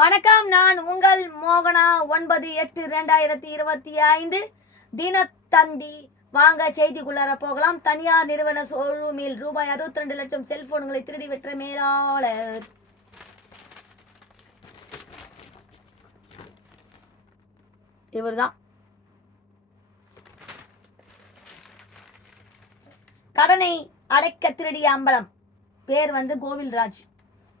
வணக்கம், நான் உங்கள் மோகனா. 9/8/2025 தினத்தந்தி. வாங்க செய்திக்குள்ளார போகலாம். தனியார் நிறுவன ஷோரூமில் ரூபாய் 62 லட்சம் செல்போன்களை திருடி விற்ற மேலாளர். இவர்தான். கடனை அடைக்க திருடிய அம்பலம். பேர் கோவில்ராஜ்.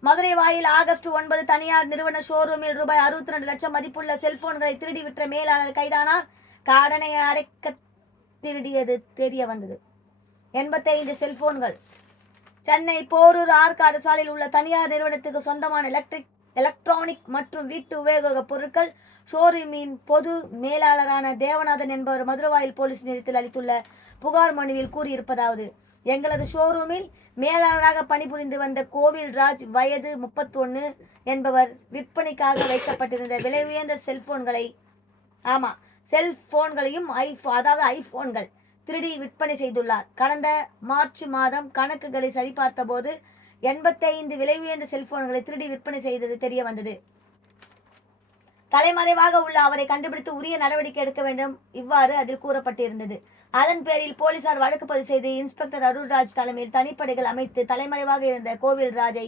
மதுரை வாயில் ஆகஸ்ட் 9 தனியார் நிறுவன ஷோரூமில் ரூபாய் 62 லட்சம் மதிப்புள்ள செல்போன்களை திருடி விற்ற மேலாளர் கைதானார். கடனை அடைக்க திருடியது தெரிய வந்தது. 85 செல்போன்கள். சென்னை போரூர் ஆற்காடு சாலையில் உள்ள தனியார் நிறுவனத்துக்கு சொந்தமான எலக்ட்ரானிக் மற்றும் வீட்டு உபயோகப் பொருட்கள் ஷோரூமின் பொது மேலாளரான தேவநாதன் என்பவர் மதுரவாயில் போலீஸ் நிலையத்தில் அளித்துள்ள புகார் மனுவில் கூறியிருப்பதாவது: எங்களது ஷோரூமில் மேலாளராக பணிபுரிந்து வந்த கோவில்ராஜ், வயது 31 என்பவர் விற்பனைக்காக வைக்கப்பட்டிருந்த விலை உயர்ந்த செல்போன்களையும் ஐபோன்கள் திருடி விற்பனை செய்துள்ளார். கடந்த மார்ச் மாதம் கணக்குகளை சரிபார்த்த போது 85 விலை உயர்ந்த செல்போன்களை திருடி விற்பனை செய்தது தெரிய வந்தது. தலைமறைவாக உள்ள அவரை கண்டுபிடித்து உரிய நடவடிக்கை எடுக்க வேண்டும், இவ்வாறு அதில் கூறப்பட்டிருந்தது. அதன் பேரில் போலீசார் வழக்கு பதிவு செய்து இன்ஸ்பெக்டர் அருள்ராஜ் தலைமையில் தனிப்படைகள் அமைத்து தலைமறைவாக இருந்த கோவில்ராஜை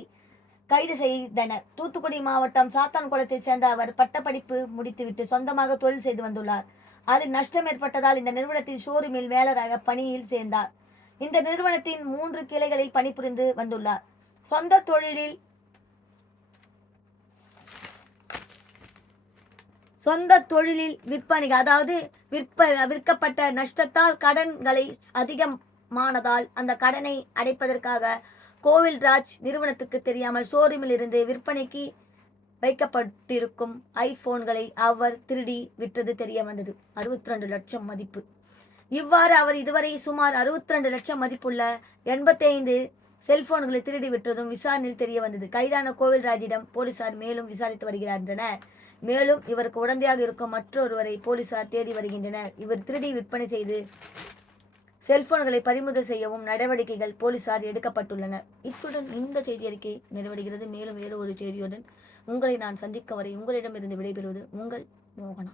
கைது செய்தனர். தூத்துக்குடி மாவட்டம் சாத்தான்குளத்தை சேர்ந்த அவர் பட்டப்படிப்பு முடித்துவிட்டு சொந்தமாக தொழில் செய்து வந்துள்ளார். அதில் நஷ்டம் ஏற்பட்டதால் இந்த நிறுவனத்தின் ஷோரூமில் மேலராக பணியில் சேர்ந்தார். இந்த நிறுவனத்தின் 3 கிளைகளில் பணிபுரிந்து வந்துள்ளார். சொந்த தொழிலில் விற்கப்பட்ட நஷ்டத்தால் கடன்களை அதிகமானதால் அந்த கடனை அடைப்பதற்காக கோவில்ராஜ் நிறுவனத்துக்கு தெரியாமல் ஷோரூமில் இருந்து விற்பனைக்கு வைக்கப்பட்டிருக்கும் ஐபோன்களை அவர் திருடி விற்றது தெரிய வந்தது. 62 லட்சம் மதிப்பு. இவ்வாறு அவர் இதுவரை சுமார் 62 லட்சம் மதிப்புள்ள 85 செல்போன்களை திருடி விற்றதும் விசாரணையில் தெரிய வந்தது. கைதான கோவில்ராஜிடம் போலீசார் மேலும் விசாரித்து வருகின்றனர். மேலும் இவருக்கு உடந்தையாக இருக்கும் மற்றொருவரை போலீசார் தேடி வருகின்றனர். இவர் திருடி விற்பனை செய்து செல்போன்களை பறிமுதல் செய்யவும் நடவடிக்கைகள் போலீசார் எடுக்கப்பட்டுள்ளனர். இத்துடன் இந்த செய்தி அறிக்கை நிறைவடைகிறது. மேலும் வேறு ஒரு செய்தியுடன் உங்களை நான் சந்திக்க வரை உங்களிடமிருந்து விடைபெறுவது உங்கள் மோகனா.